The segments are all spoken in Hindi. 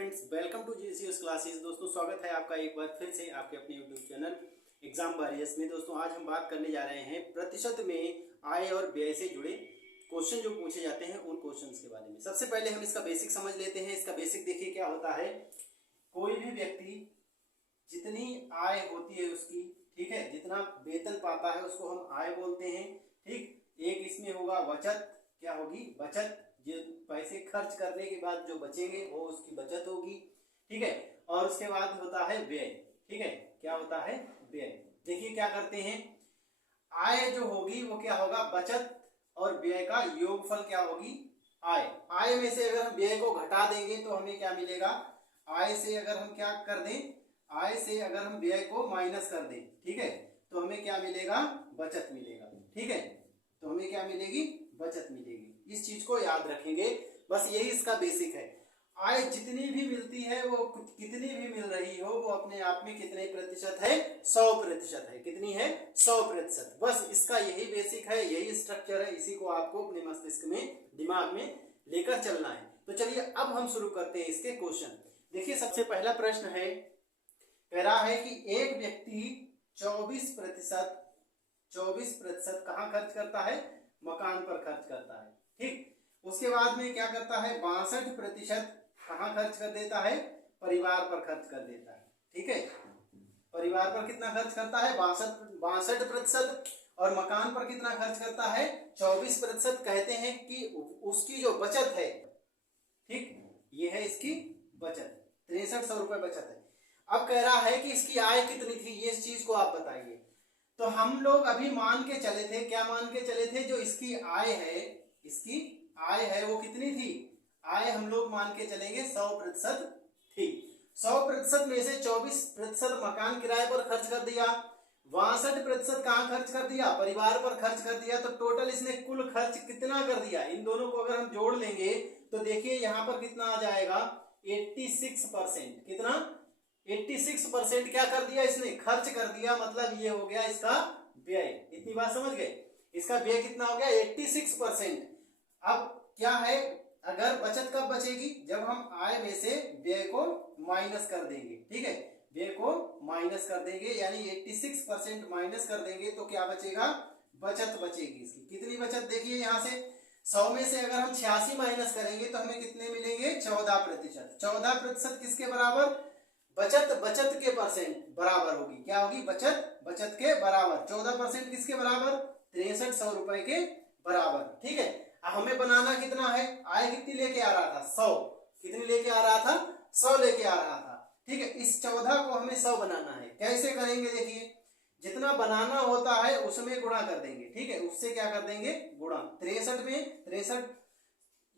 Friends, welcome to GCS classes. दोस्तों स्वागत है आपका एक बार फिर से आपके अपने यूट्यूब चैनल एग्जाम वॉरियर्स में। दोस्तों आज हम बात करने जा रहे हैं प्रतिशत में आय और व्यय से जुड़े क्वेश्चन जो पूछे जाते हैं उन क्वेश्चंस के बारे में। सबसे पहले हम इसका बेसिक समझ लेते हैं। इसका बेसिक देखिए क्या होता है। कोई भी व्यक्ति जितनी आय होती है उसकी, ठीक है, जितना वेतन पाता है उसको हम आय बोलते हैं। ठीक, एक इसमें होगा बचत। क्या होगी? बचत। जो पैसे खर्च करने के बाद जो बचेंगे वो उसकी बचत होगी। ठीक है, और उसके बाद होता है व्यय। ठीक है, क्या होता है? व्यय। देखिए क्या करते हैं, आय जो होगी वो क्या होगा? बचत और व्यय का योगफल क्या होगी? आय। आय में से अगर हम व्यय को घटा देंगे तो हमें क्या मिलेगा? आय से अगर हम क्या कर दें, आय से अगर हम व्यय को माइनस कर दें, ठीक है, तो हमें क्या मिलेगा? बचत मिलेगा। ठीक है, तो हमें क्या मिलेगी? बचत मिलेगी। इस चीज को याद रखेंगे, बस यही इसका बेसिक है। आय जितनी भी मिलती है वो कितनी भी मिल रही हो वो अपने आप में कितने प्रतिशत है? 100% है। कितनी है? 100%। बस इसका यही बेसिक है, यही स्ट्रक्चर है। इसी को आपको अपने मस्तिष्क में, दिमाग में लेकर चलना है। तो चलिए अब हम शुरू करते हैं इसके क्वेश्चन। देखिए सबसे पहला प्रश्न है, कह रहा है कि एक व्यक्ति 24% कहाँ खर्च करता है? मकान पर खर्च करता है। ठीक, उसके बाद में क्या करता है? 62% कहाँ खर्च कर देता है? परिवार पर खर्च कर देता है। ठीक है, परिवार पर कितना खर्च करता है? 62%। और मकान पर कितना खर्च करता है? 24%। कहते हैं कि उसकी जो बचत है, ठीक, ये है इसकी बचत। 6300 रुपए बचत है। अब कह रहा है कि इसकी आय कितनी थी, ये इस चीज को आप बताइए। तो हम लोग अभी मान के चले थे, क्या मान के चले थे? जो इसकी आय है, इसकी आय है वो कितनी थी? आय हम लोग मान के चलेंगे 100% थी। 100% में से 24% मकान किराए पर खर्च कर दिया, 62% कहाँ खर्च कर दिया? परिवार पर खर्च कर दिया। तो टोटल इसने कुल खर्च कितना कर दिया? इन दोनों को अगर हम जोड़ लेंगे तो देखिए यहाँ पर कितना आ जाएगा? 86%। कितना? 86% क्या कर दिया इसने? खर्च कर दिया। मतलब ये हो गया इसका व्यय। इतनी बात समझ गए? इसका व्यय कितना हो गया? 86%। अब क्या है, अगर बचत कब बचेगी? जब हम आय में से व्यय को माइनस कर देंगे। ठीक है, व्यय को माइनस कर देंगे, यानी 86% माइनस कर देंगे तो क्या बचेगा? बचत बचेगी इसकी। कितनी बचत? देखिए यहाँ से 100 में से अगर हम 86 माइनस करेंगे तो हमें कितने मिलेंगे? 14%। 14% किसके बराबर? बचत के परसेंट बराबर होगी। क्या होगी? बचत के बराबर। 14% किसके बराबर? 6300 रुपए के बराबर। ठीक है, हमें बनाना कितना है? आय कितनी लेके आ रहा था? 100। कितनी लेके आ रहा था? 100 लेके आ रहा था। ठीक है, इस 14 को हमें 100 बनाना है। कैसे करेंगे? देखिए, जितना बनाना होता है उसमें गुणा कर देंगे। ठीक है, उससे क्या कर देंगे? गुणा। 63 में 63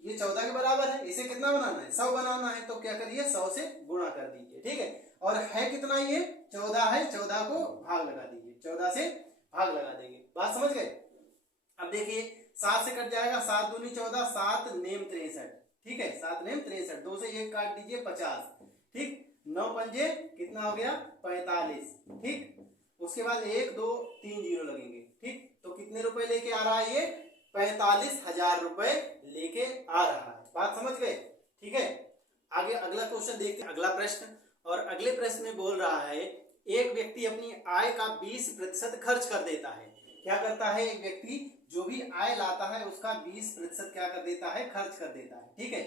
ये 14 के बराबर है, इसे कितना बनाना है? 100 बनाना है। तो क्या करिए? 100 से गुणा कर दीजिए। ठीक है, और है कितना? ये 14 है। 14 को भाग लगा दीजिए। 14 से भाग लगा देंगे। बात समझ गए? अब देखिए 7 से कट जाएगा, 7 दूनी 14, 7 नेम 63। ठीक है, 7 नेम 63। 2 से 1 काट दीजिए, 50। ठीक, 9 पंजे कितना हो गया? 45। ठीक, उसके बाद 1 2 3 जीरो लगेंगे। ठीक, तो कितने रुपए लेके आ रहा है ये? 45,000 रुपए लेके आ रहा है। बात समझ गए? ठीक है, आगे अगला क्वेश्चन देखते हैं। अगला प्रश्न, और अगले प्रश्न में बोल रहा है एक व्यक्ति अपनी आय का 20% खर्च कर देता है। क्या करता है? एक व्यक्ति जो भी आय लाता है उसका 20% क्या कर देता है? खर्च कर देता है। ठीक है,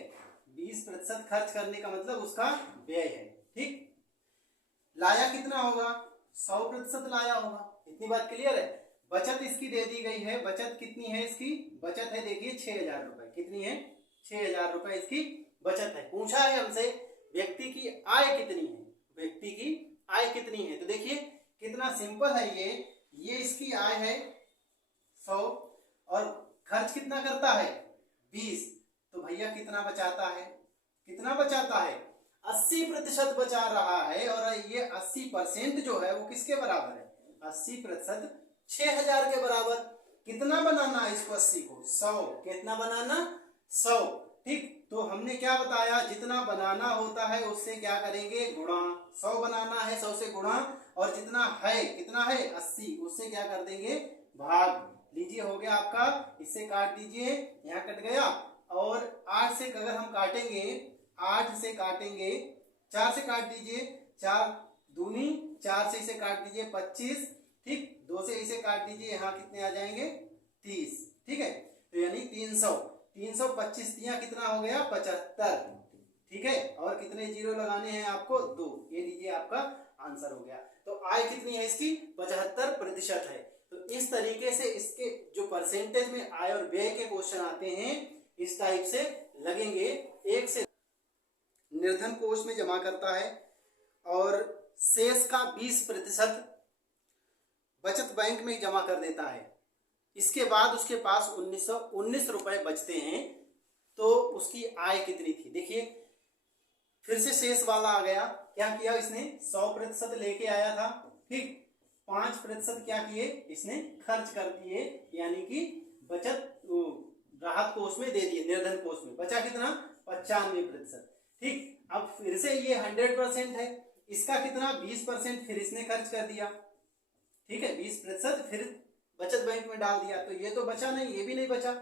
20% खर्च करने का मतलब उसका व्यय है। ठीक, लाया कितना होगा? 100% लाया होगा। इतनी बात क्लियर है? बचत इसकी दे दी गई है। बचत कितनी है इसकी? बचत है देखिए 6000 रुपए। कितनी है? 6000 रुपए इसकी बचत है। पूछा है हमसे व्यक्ति की आय कितनी है। व्यक्ति की आय कितनी है? तो देखिए कितना सिंपल है ये इसकी आय है 100 और खर्च कितना करता है? 20। तो भैया कितना बचाता है? कितना बचाता है? 80% बचा रहा है। और ये 80% जो है वो किसके बराबर है? 80% 6000 के बराबर। कितना बनाना है इसको? 80 को 100। कितना बनाना? 100। ठीक, तो हमने क्या बताया? जितना बनाना होता है उससे क्या करेंगे? गुणा। 100 बनाना है, 100 से गुणा, और जितना है, कितना है? 80, उससे क्या कर देंगे? भाग। लीजिए हो गया आपका। इससे काट दीजिए, यहाँ कट गया। और 8 से अगर हम काटेंगे 8 से काटेंगे, 4 से काट दीजिए, 4 दूनी, 4 से इसे काट दीजिए 25, ठीक, 2 से इसे काट दीजिए, यहाँ कितने आ जाएंगे 30, ठीक है, तो यानी 300, 325 दिया कितना हो गया 75, ठीक है, और कितने जीरो लगाने हैं आपको 2, ये लीजिए आपका आंसर हो गया। तो आय कितनी है इसकी 75% है। तो इस तरीके से इसके जो परसेंटेज में आय और व्यय के क्वेश्चन आते हैं इस टाइप से लगेंगे। एक से निर्धन कोष में जमा करता है और शेष का 20% बचत बैंक में जमा कर देता है, इसके बाद उसके पास 1919 रुपए बचते हैं, तो उसकी आय कितनी थी। देखिए फिर से शेष वाला आ गया, क्या किया इसने 100% लेके आया था, ठीक, 5% क्या किए इसने खर्च कर दिए, यानी कि बचत राहत कोष में दे दिए, निर्धन कोष में बचा कितना 95%, ठीक। अब फिर से ये 100% है, इसका कितना 20% फिर इसने खर्च कर दिया, ठीक है, 20% फिर बचत बैंक में डाल दिया, तो ये तो बचा नहीं, ये भी नहीं बचा,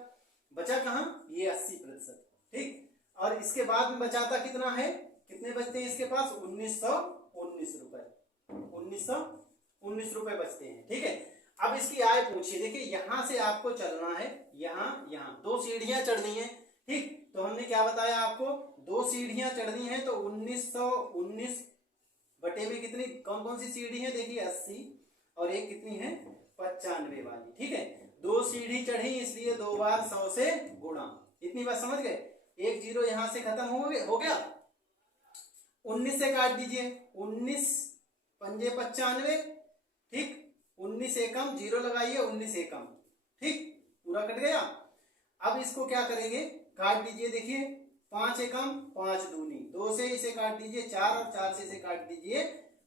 बचा कहाँ ये 80%, ठीक। और इसके बाद में बचाता कितना है, कितने बचते हैं इसके पास 1919 रुपए, 1919 रुपए बचते हैं, ठीक है। अब इसकी आय पूछिए, देखिए यहां से आपको चलना है, यहाँ 2 सीढ़ियां चढ़नी है, ठीक, तो हमने क्या बताया आपको 2 सीढ़ियां चढ़नी है, तो 1919 बटे में कितनी कौन कौन सी सीढ़ी है, देखिए 80 और एक कितनी है 95 वाली, ठीक है, 2 सीढ़ी चढ़ी इसलिए 2 बार 100 से गुणा, इतनी बात समझ गए। एक जीरो यहां से खत्म हो गया, 19 से काट दीजिए, 19 पंजे 95, ठीक, 19 एकम जीरो लगाइए, 19 एकम, ठीक, पूरा कट गया। अब इसको क्या करेंगे काट दीजिए, देखिए 5 एकम 5 दूनी, 2 से इसे काट दीजिए 4 और 4 से इसे काट दीजिए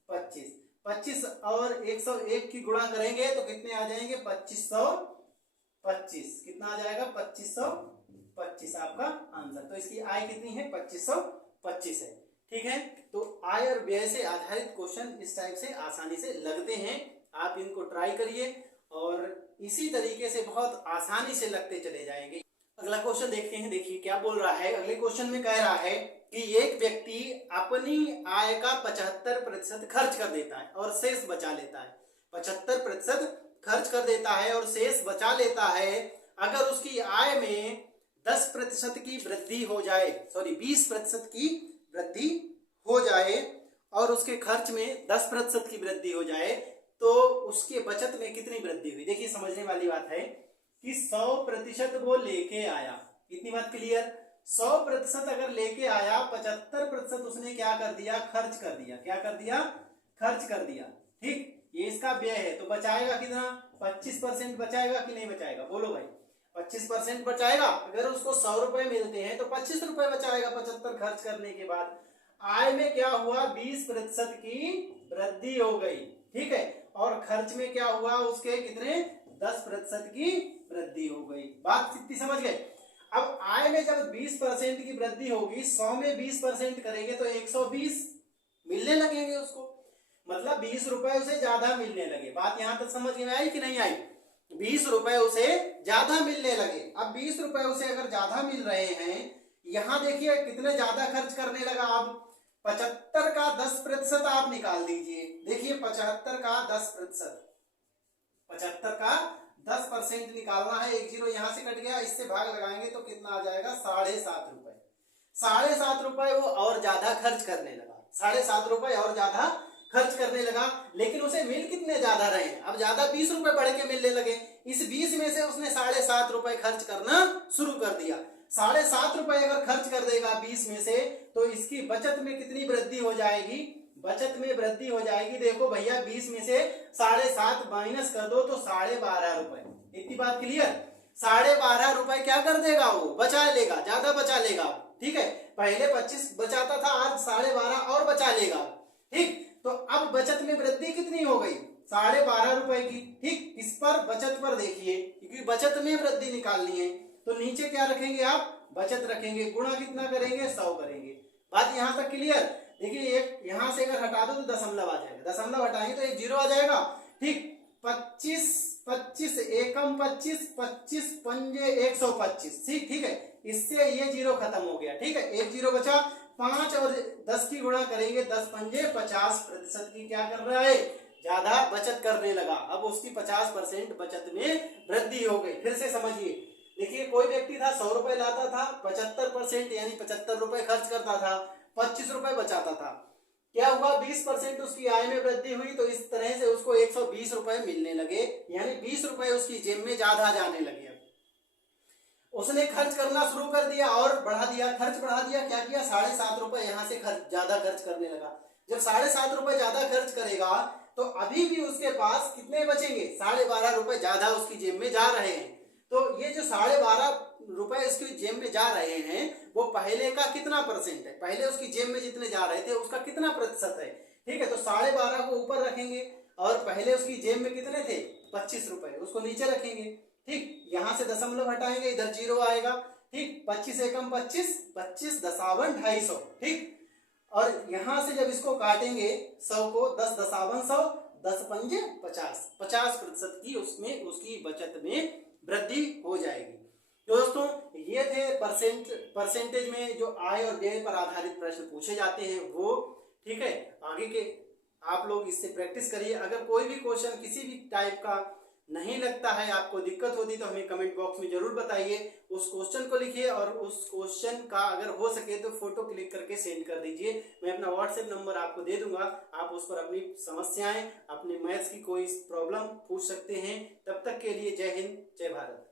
25, 25 और 101 की गुणा करेंगे तो कितने आ जाएंगे 2525, कितना आ जाएगा 2525 आपका आंसर। तो इसकी आय कितनी है 2525 है, ठीक है। तो आय और व्यय से आधारित क्वेश्चन इस टाइप से आसानी से लगते हैं, आप इनको ट्राई करिए और इसी तरीके से बहुत आसानी से लगते चले जाएंगे। अगला क्वेश्चन देखते हैं, देखिए क्या बोल रहा है। अगले क्वेश्चन में कह रहा है कि एक व्यक्ति अपनी आय का 75% खर्च कर देता है और शेष बचा लेता है, 75% खर्च कर देता है और शेष बचा लेता है। अगर उसकी आय में 10% की वृद्धि हो जाए, 20% की वृद्धि हो जाए और उसके खर्च में 10% की वृद्धि हो जाए, तो उसके बचत में कितनी वृद्धि हुई। देखिए समझने वाली बात है कि 100% वो लेके आया, इतनी बात क्लियर। 100% अगर लेके आया, 75% उसने क्या कर दिया खर्च कर दिया, क्या कर दिया खर्च कर दिया, ठीक, ये इसका व्यय है, तो बचाएगा कितना 25% बचाएगा कि नहीं बचाएगा, बोलो भाई 25% बचाएगा। अगर उसको 100 रुपए मिलते हैं तो 25 रुपए बचाएगा 75 खर्च करने के बाद। आय में क्या हुआ 20% की वृद्धि हो गई, ठीक है, और खर्च में क्या हुआ उसके कितने 10% की वृद्धि हो गई। बात कितनी समझ गए। अब आय में जब 20% की वृद्धि होगी, 100 में 20% करेंगे तो 120 मिलने लगेंगे उसको, मतलब 20 रुपए उसे ज्यादा मिलने लगे। बात यहां तक समझ में आई कि नहीं आई, 20 रुपए उसे ज्यादा मिलने लगे। अब 20 रुपए उसे अगर ज्यादा मिल रहे हैं, यहां देखिए कितने ज्यादा खर्च करने लगा। अब 75 का 10% आप निकाल दीजिए, देखिए 75 का 10%, 75 का 10% निकालना है, एक जीरो यहां से कट गया, इससे भाग लगाएंगे तो कितना आ जाएगा 7.5 रुपए। 7.5 रुपए वो और ज्यादा खर्च करने लगा, 7.5 रुपए और ज्यादा खर्च करने लगा, लेकिन उसे मिल कितने ज्यादा रहे, अब ज्यादा 20 रुपए बढ़ के मिलने लगे। इस 20 में से उसने 7.5 रुपए खर्च करना शुरू कर दिया। 7.5 रुपए अगर खर्च कर देगा 20 में से, तो इसकी बचत में कितनी वृद्धि हो जाएगी, बचत में वृद्धि हो जाएगी। देखो भैया 20 में से 7.5 माइनस कर दो तो 12.5 रुपए, इतनी बात क्लियर। 12.5 रुपए क्या कर देगा वो बचा लेगा, ज्यादा बचा लेगा, ठीक है। पहले 25 बचाता था, आज 12.5 और बचा लेगा, ठीक। तो अब बचत में वृद्धि कितनी हो गई 12.5 रुपए की, ठीक। इस पर बचत पर देखिए, क्योंकि बचत में वृद्धि निकालनी है तो नीचे क्या रखेंगे आप बचत रखेंगे, गुणा कितना करेंगे 100 करेंगे। बात यहां तक क्लियर। देखिए एक यहां से अगर हटा दो तो दशमलव आ जाएगा, दशमलव हटाएंगे तो एक जीरो आ जाएगा, ठीक। 25 25 एकम 25 25 पंजे 125, ठीक है, इससे ये जीरो खत्म हो गया, ठीक है, एक जीरो बचा। 5 और 10 की गुणा करेंगे, 10 पंजे 50% की क्या कर रहा है, ज्यादा बचत करने लगा। अब उसकी 50% बचत में वृद्धि हो गई। फिर से समझिए, देखिए कोई व्यक्ति था 100 रुपए लाता था, 75% यानी 75 रुपए खर्च करता था, 25 रुपए बचाता था। क्या हुआ, 20% उसकी आय में वृद्धि हुई, तो इस तरह से उसको 120 रुपए मिलने लगे, यानी 20 रुपए उसकी जेब में ज्यादा जाने लगे। उसने खर्च करना शुरू कर दिया और बढ़ा दिया, खर्च बढ़ा दिया। क्या किया, 7.5 रुपए यहाँ से ज्यादा खर्च करने लगा। जब 7.5 रुपए ज्यादा खर्च करेगा तो अभी भी उसके पास कितने बचेंगे, 12.5 रुपए ज्यादा उसकी जेब में जा रहे हैं। तो ये जो 12.5 रुपए उसकी जेब में जा रहे हैं वो पहले का कितना परसेंट है, पहले उसकी जेब में जितने जा रहे थे उसका कितना प्रतिशत है। ठीक है, तो 12.5 को ऊपर रखेंगे और पहले उसकी जेब में कितने थे, 25 रुपए, उसको नीचे रखेंगे। ठीक, यहां से दशमलव हटाएंगे, इधर जीरो आएगा। ठीक, 25 एकम 25, 25 दशावन 250। ठीक, और यहां से जब इसको काटेंगे 100 को, 10 दशावन 100, 10 पंजे 50, 50% की उसमें उसकी बचत में वृद्धि हो जाएगी। तो दोस्तों ये थे परसेंटेज में जो आय और व्यय पर आधारित प्रश्न पूछे जाते हैं वो। ठीक है, आगे के आप लोग इससे प्रैक्टिस करिए। अगर कोई भी क्वेश्चन किसी भी टाइप का नहीं लगता है, आपको दिक्कत होती, तो हमें कमेंट बॉक्स में जरूर बताइए। उस क्वेश्चन को लिखिए और उस क्वेश्चन का अगर हो सके तो फोटो क्लिक करके सेंड कर दीजिए। मैं अपना व्हाट्सएप नंबर आपको दे दूंगा, आप उस पर अपनी समस्याएं, अपने मैथ्स की कोई प्रॉब्लम पूछ सकते हैं। तब तक के लिए जय हिंद, जय भारत।